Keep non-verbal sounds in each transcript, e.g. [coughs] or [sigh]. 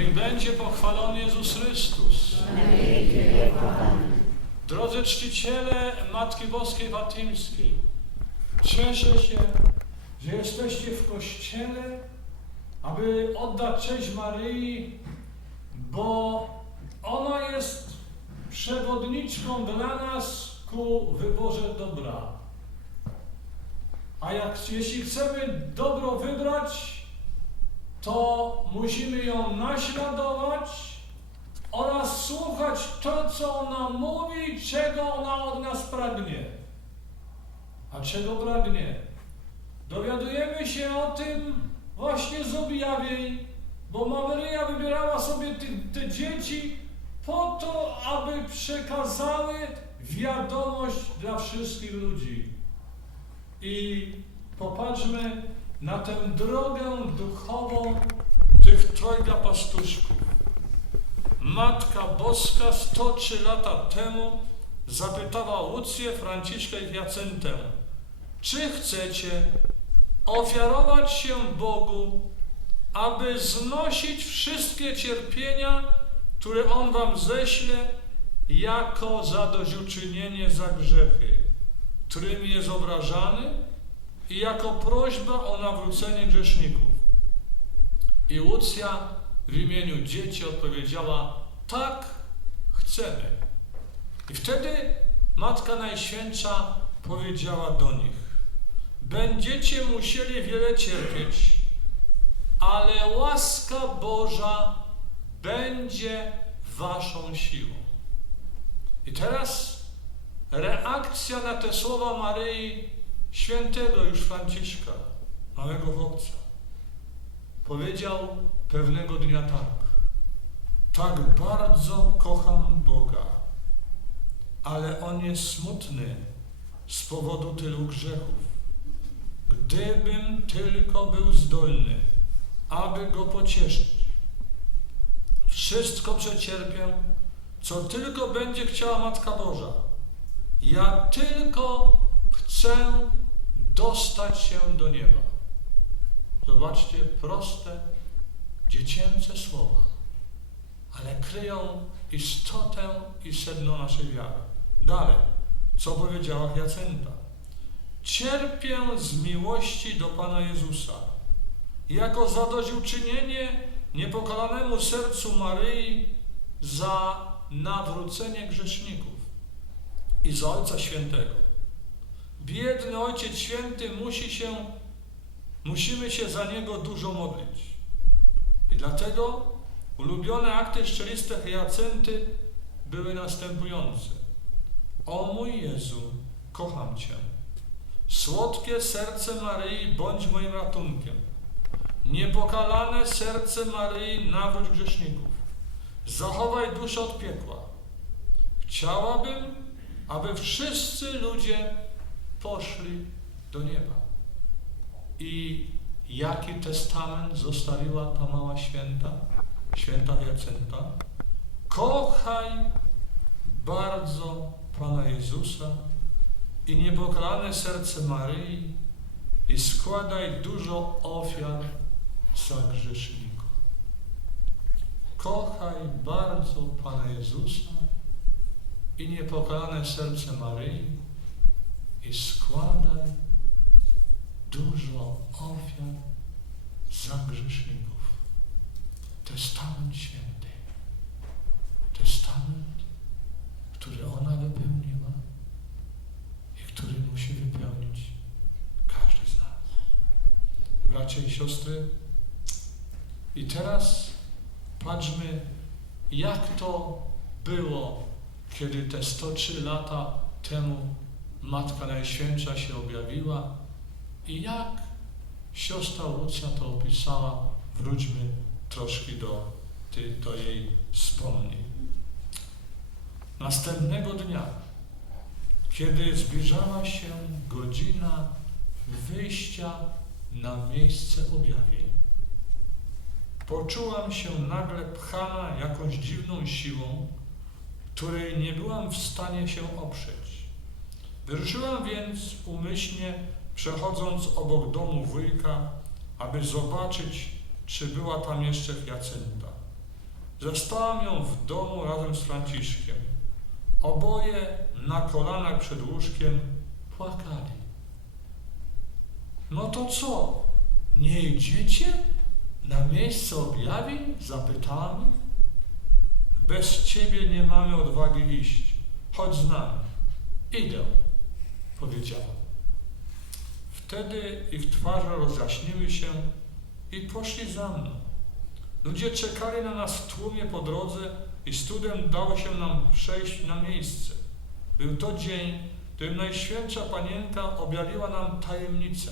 Niech będzie pochwalony Jezus Chrystus. Drodzy czciciele Matki Boskiej Fatimskiej, cieszę się, że jesteście w Kościele, aby oddać cześć Maryi, bo ona jest przewodniczką dla nas ku wyborze dobra. A jak, jeśli chcemy dobro wybrać, to musimy ją naśladować oraz słuchać to, co ona mówi, czego ona od nas pragnie. A czego pragnie? Dowiadujemy się o tym właśnie z objawień, bo Maryja wybierała sobie te, te dzieci po to, aby przekazały wiadomość dla wszystkich ludzi. I popatrzmy na tę drogę duchową tych trojga pastuszków. Matka Boska 103 lata temu zapytała Łucję, Franciszkę i Jacentę, czy chcecie ofiarować się Bogu, aby znosić wszystkie cierpienia, które On wam ześle, jako zadośćuczynienie za grzechy, którymi jest obrażany i jako prośba o nawrócenie grzeszników. I Łucja w imieniu dzieci odpowiedziała: Tak, chcemy. I wtedy Matka Najświętsza powiedziała do nich: Będziecie musieli wiele cierpieć, ale łaska Boża będzie waszą siłą. I teraz reakcja na te słowa Maryi świętego już Franciszka, małego chłopca. Powiedział pewnego dnia tak. Tak bardzo kocham Boga, ale On jest smutny z powodu tylu grzechów. Gdybym tylko był zdolny, aby Go pocieszyć, wszystko przecierpię, co tylko będzie chciała Matka Boża. Ja tylko chcę dostać się do nieba. Zobaczcie, proste, dziecięce słowa, ale kryją istotę i sedno naszej wiary. Dalej, co powiedziała Jacynta? Cierpię z miłości do Pana Jezusa, jako zadośćuczynienie niepokalanemu sercu Maryi za nawrócenie grzeszników i za Ojca Świętego. Biedny Ojciec Święty musi się, musimy się za Niego dużo modlić. I dlatego ulubione akty szczeriste Hyacynty były następujące. O mój Jezu, kocham Cię. Słodkie serce Maryi, bądź moim ratunkiem. Niepokalane serce Maryi, nawróć grzeszników. Zachowaj duszę od piekła. Chciałabym, aby wszyscy ludzie poszli do nieba. I jaki testament zostawiła ta mała święta, święta Jacynta? Kochaj bardzo Pana Jezusa i niepokalane serce Maryi i składaj dużo ofiar za grzeszników. Kochaj bardzo Pana Jezusa i niepokalane serce Maryi i składaj dużo ofiar za grzeszników. Testament święty. Testament, który ona wypełniła i który musi wypełnić każdy z nas. Bracia i siostry, i teraz patrzmy, jak to było, kiedy te 103 lata temu Matka Najświętsza się objawiła i jak siostra Lucja to opisała. Wróćmy troszkę do, do jej wspomnień. Następnego dnia, kiedy zbliżała się godzina wyjścia na miejsce objawień, poczułam się nagle pchana jakąś dziwną siłą, której nie byłam w stanie się oprzeć. Wyruszyłam więc umyślnie, przechodząc obok domu wujka, aby zobaczyć, czy była tam jeszcze Jacynta. Zastałam ją w domu razem z Franciszkiem. Oboje na kolanach przed łóżkiem płakali. No to co? Nie idziecie na miejsce objawień? Zapytałam ich. Bez ciebie nie mamy odwagi iść. Chodź z nami. Idę, powiedziała. Wtedy ich twarze rozjaśniły się i poszli za mną. Ludzie czekali na nas w tłumie po drodze i z trudem dało się nam przejść na miejsce. Był to dzień, w którym Najświętsza Panienka objawiła nam tajemnicę.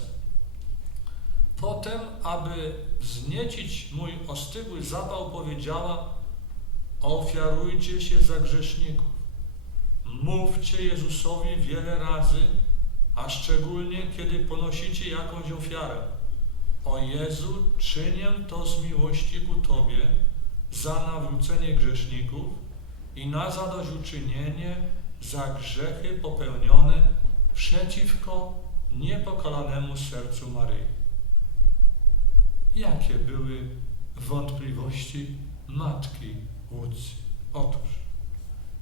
Potem, aby wzniecić mój ostygły zapał, powiedziała: Ofiarujcie się za grzeszników. Mówcie Jezusowi wiele razy, a szczególnie kiedy ponosicie jakąś ofiarę. O Jezu, czynię to z miłości ku Tobie za nawrócenie grzeszników i na zadośćuczynienie za grzechy popełnione przeciwko niepokalanemu sercu Maryi. Jakie były wątpliwości matki Łucji? Otóż,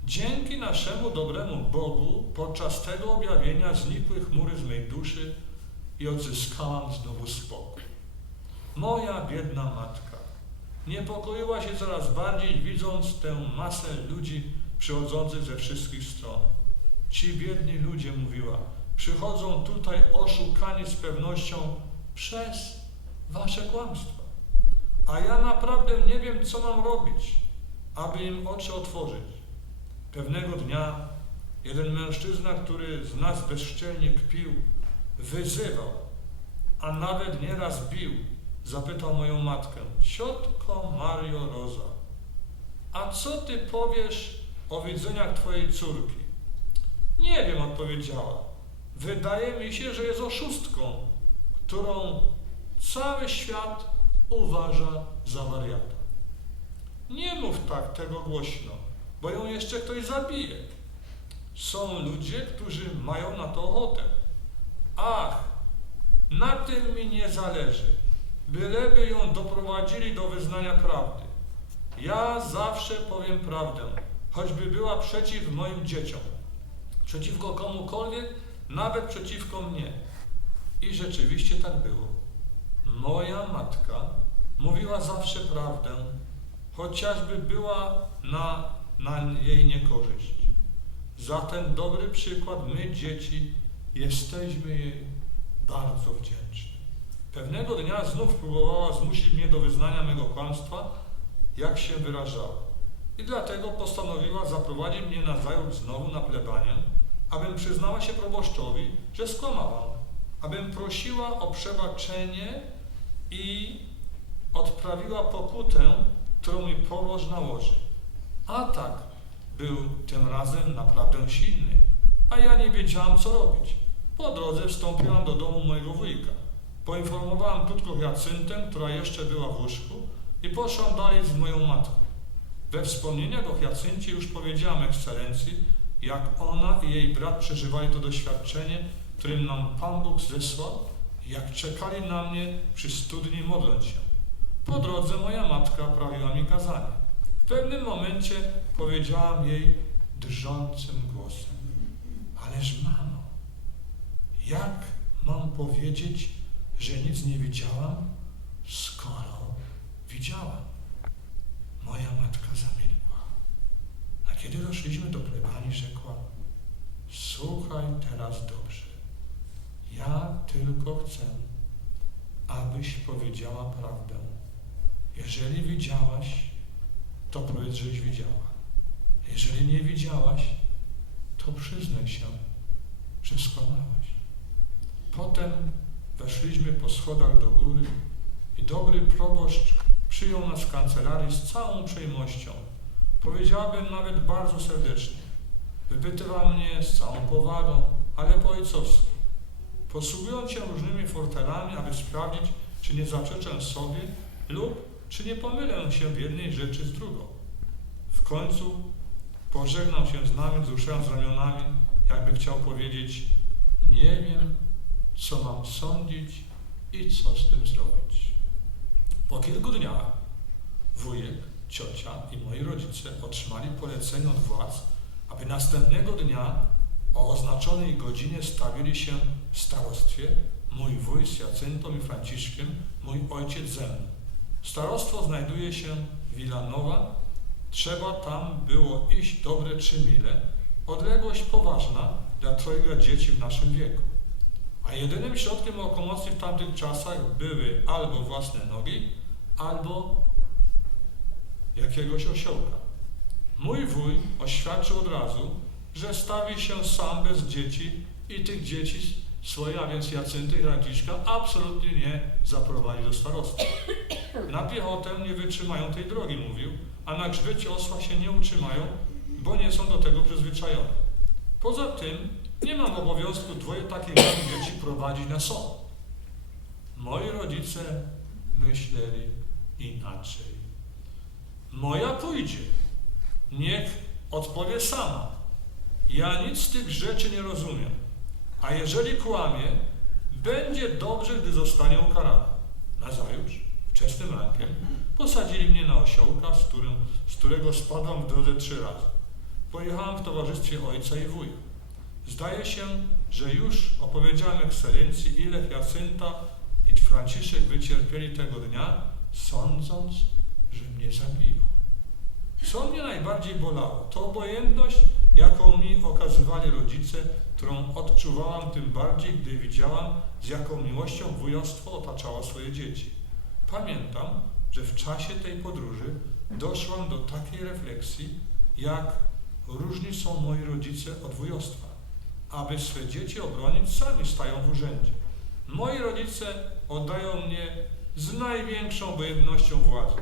dzięki naszemu dobremu Bogu podczas tego objawienia znikły chmury z mej duszy i odzyskałam znowu spokój. Moja biedna matka niepokoiła się coraz bardziej, widząc tę masę ludzi przychodzących ze wszystkich stron. Ci biedni ludzie, mówiła, przychodzą tutaj oszukani z pewnością przez wasze kłamstwa. A ja naprawdę nie wiem, co mam robić, aby im oczy otworzyć. Pewnego dnia jeden mężczyzna, który z nas bezczelnie kpił, wyzywał, a nawet nieraz bił, zapytał moją matkę, ciotko Mario Roza, a co ty powiesz o widzeniach twojej córki? Nie wiem, odpowiedziała. Wydaje mi się, że jest oszustką, którą cały świat uważa za wariata. Nie mów tak tego głośno, bo ją jeszcze ktoś zabije. Są ludzie, którzy mają na to ochotę. Ach, na tym mi nie zależy, byleby ją doprowadzili do wyznania prawdy. Ja zawsze powiem prawdę, choćby była przeciw moim dzieciom, przeciwko komukolwiek, nawet przeciwko mnie. I rzeczywiście tak było. Moja matka mówiła zawsze prawdę, chociażby była na, na jej niekorzyść. Za ten dobry przykład my, dzieci, jesteśmy jej bardzo wdzięczni. Pewnego dnia znów próbowała zmusić mnie do wyznania mego kłamstwa, jak się wyrażała. I dlatego postanowiła zaprowadzić mnie na zajód znowu na plebanię, abym przyznała się proboszczowi, że skłamałam, abym prosiła o przebaczenie i odprawiła pokutę, którą mi poboż nałoży. Atak był tym razem naprawdę silny, a ja nie wiedziałam, co robić. Po drodze wstąpiłam do domu mojego wujka. Poinformowałam krótko Jacyntę, która jeszcze była w łóżku i poszłam dalej z moją matką. We wspomnieniach o Jacyncie już powiedziałam ekscelencji, jak ona i jej brat przeżywali to doświadczenie, którym nam Pan Bóg zesłał, jak czekali na mnie przy studni modląc się. Po drodze moja matka prawiła mi kazanie. W pewnym momencie powiedziałam jej drżącym głosem, ależ mamo, jak mam powiedzieć, że nic nie widziałam, skoro widziałam? Moja matka zamilkła. A kiedy doszliśmy do plebanii, rzekła, słuchaj teraz dobrze. Ja tylko chcę, abyś powiedziała prawdę. Jeżeli widziałaś, to powiedz, żeś widziała. Jeżeli nie widziałaś, to przyznaj się, że skłamałaś. Potem weszliśmy po schodach do góry i dobry proboszcz przyjął nas w kancelarii z całą uprzejmością. Powiedziałabym nawet bardzo serdecznie. Wypytywał mnie z całą powagą, ale po ojcowsku. Posługując się różnymi fortelami, aby sprawdzić, czy nie zaprzeczę sobie lub czy nie pomylę się w jednej rzeczy z drugą. W końcu pożegnał się z nami, wzruszając ramionami, jakby chciał powiedzieć, nie wiem, co mam sądzić i co z tym zrobić. Po kilku dniach wujek ciocia i moi rodzice otrzymali polecenie od władz, aby następnego dnia o oznaczonej godzinie stawili się w starostwie mój wuj z Jacyntą i Franciszkiem, mój ojciec ze mną. Starostwo znajduje się Wilanowa. Trzeba tam było iść dobre trzy mile. Odległość poważna dla trojga dzieci w naszym wieku. A jedynym środkiem lokomocji w tamtych czasach były albo własne nogi, albo jakiegoś osiołka. Mój wuj oświadczył od razu, że stawi się sam bez dzieci i tych dzieci swoje, a więc Jacynty i Franciszka, absolutnie nie zaprowadzi do starostwa. [coughs] Na piechotę nie wytrzymają tej drogi, mówił, a na grzbiecie osła się nie utrzymają, bo nie są do tego przyzwyczajone. Poza tym nie mam obowiązku dwoje takich dzieci prowadzić na sąd. Moi rodzice myśleli inaczej. Moja pójdzie. Niech odpowie sama. Ja nic z tych rzeczy nie rozumiem. A jeżeli kłamie, będzie dobrze, gdy zostanie ukarana. Nazajutrz, wczesnym rankiem, posadzili mnie na osiołka, z, którym, z którego spadłam w drodze trzy razy. Pojechałam w towarzystwie ojca i wuja. Zdaje się, że już opowiedziałem ekscelencji, ile Jacynta i Franciszek wycierpieli tego dnia, sądząc, że mnie zabiją. Co mnie najbardziej bolało, to obojętność, jaką mi okazywali rodzice, którą odczuwałam tym bardziej, gdy widziałam, z jaką miłością wujostwo otaczało swoje dzieci. Pamiętam, że w czasie tej podróży doszłam do takiej refleksji, jak różni są moi rodzice od wujostwa. Aby swe dzieci obronić, sami stają w urzędzie. Moi rodzice oddają mnie z największą obojętnością władzy.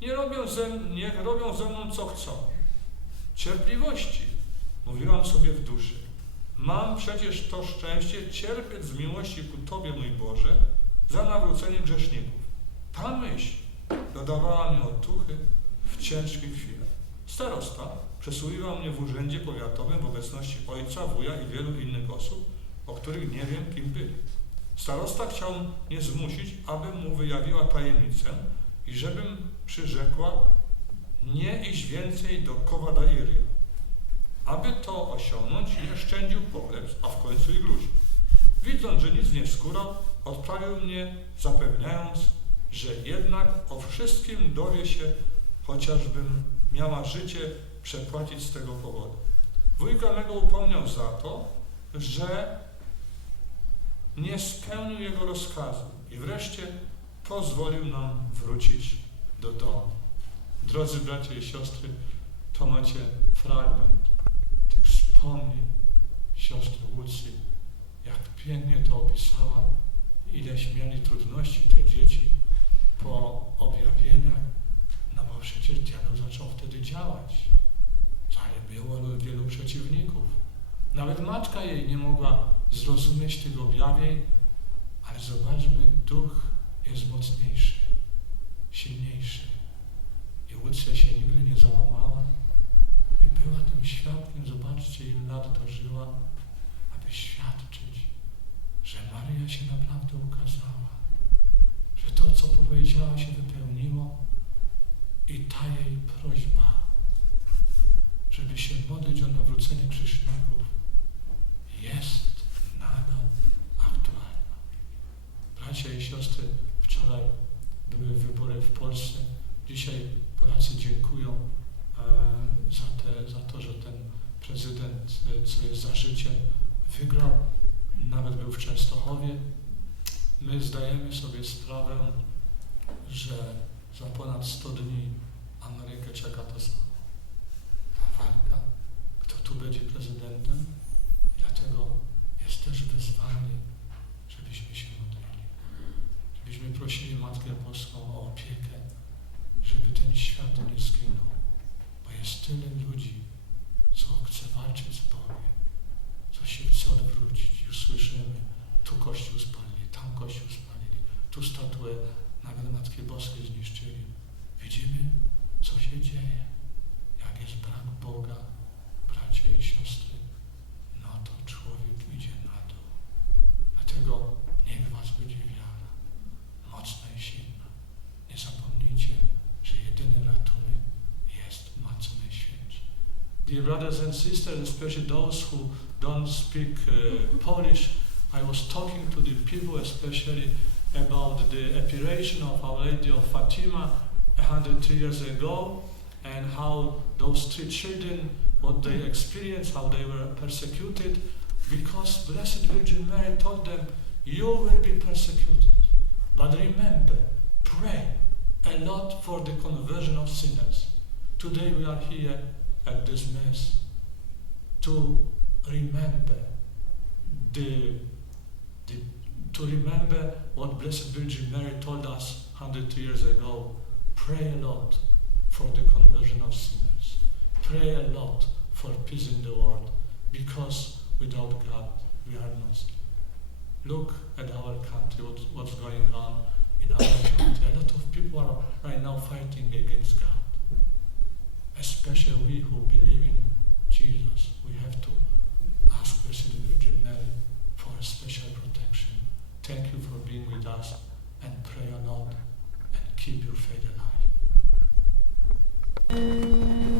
Nie robią, ze, nie robią ze mną co chcą. Cierpliwości, mówiłam sobie w duszy. Mam przecież to szczęście cierpieć z miłości ku Tobie, mój Boże, za nawrócenie grzeszników. Ta myśl dodawała mi otuchy w ciężkich chwilach. Starosta przesłuchiwał mnie w urzędzie powiatowym w obecności ojca, wuja i wielu innych osób, o których nie wiem, kim byli. Starosta chciał mnie zmusić, abym mu wyjawiła tajemnicę i żebym przyrzekła nie iść więcej do Kowa da Iria. Aby to osiągnąć, nie szczędził pochlebstw, a w końcu i gruźb. Widząc, że nic nie skórał, odprawił mnie, zapewniając, że jednak o wszystkim dowie się, chociażbym miała życie przepłacić z tego powodu. Wujka mego upomniał za to, że nie spełnił jego rozkazu i wreszcie pozwolił nam wrócić do domu. Drodzy bracia i siostry, to macie fragment tych wspomnień siostry Łucji, jak pięknie to opisała, ileś mieli trudności te dzieci po objawieniach, no bo przecież diabeł zaczął wtedy działać. Ale było wielu przeciwników. Nawet matka jej nie mogła zrozumieć tych objawień, ale zobaczmy, duch jest mocniejszy, silniejszy. I Łucja się nigdy nie załamała i była tym świadkiem, zobaczcie ile lat dożyła, aby świadczyć, że Maryja się naprawdę ukazała, że to, co powiedziała, się wypełniło i ta jej prośba, żeby się modlić o nawrócenie grzeszników, Dear brothers and sisters, especially those who don't speak uh, Polish, I was talking to the people, especially about the apparition of Our Lady of Fatima a hundred years ago, and how those three children, what they experienced, how they were persecuted, because Blessed Virgin Mary told them, "You will be persecuted, but remember, pray a lot for the conversion of sinners." Today we are here at this mass to remember the, the to remember what Blessed Virgin Mary told us hundred years ago. Pray a lot for the conversion of sinners. Pray a lot for peace in the world, because without God we are nothing. Look at our country, what's going on in our country. A lot of people are right now fighting against God especially we who believe in Jesus, we have to ask Blessed Virgin Mary for a special protection. Thank you for being with us and pray on all and keep your faith alive.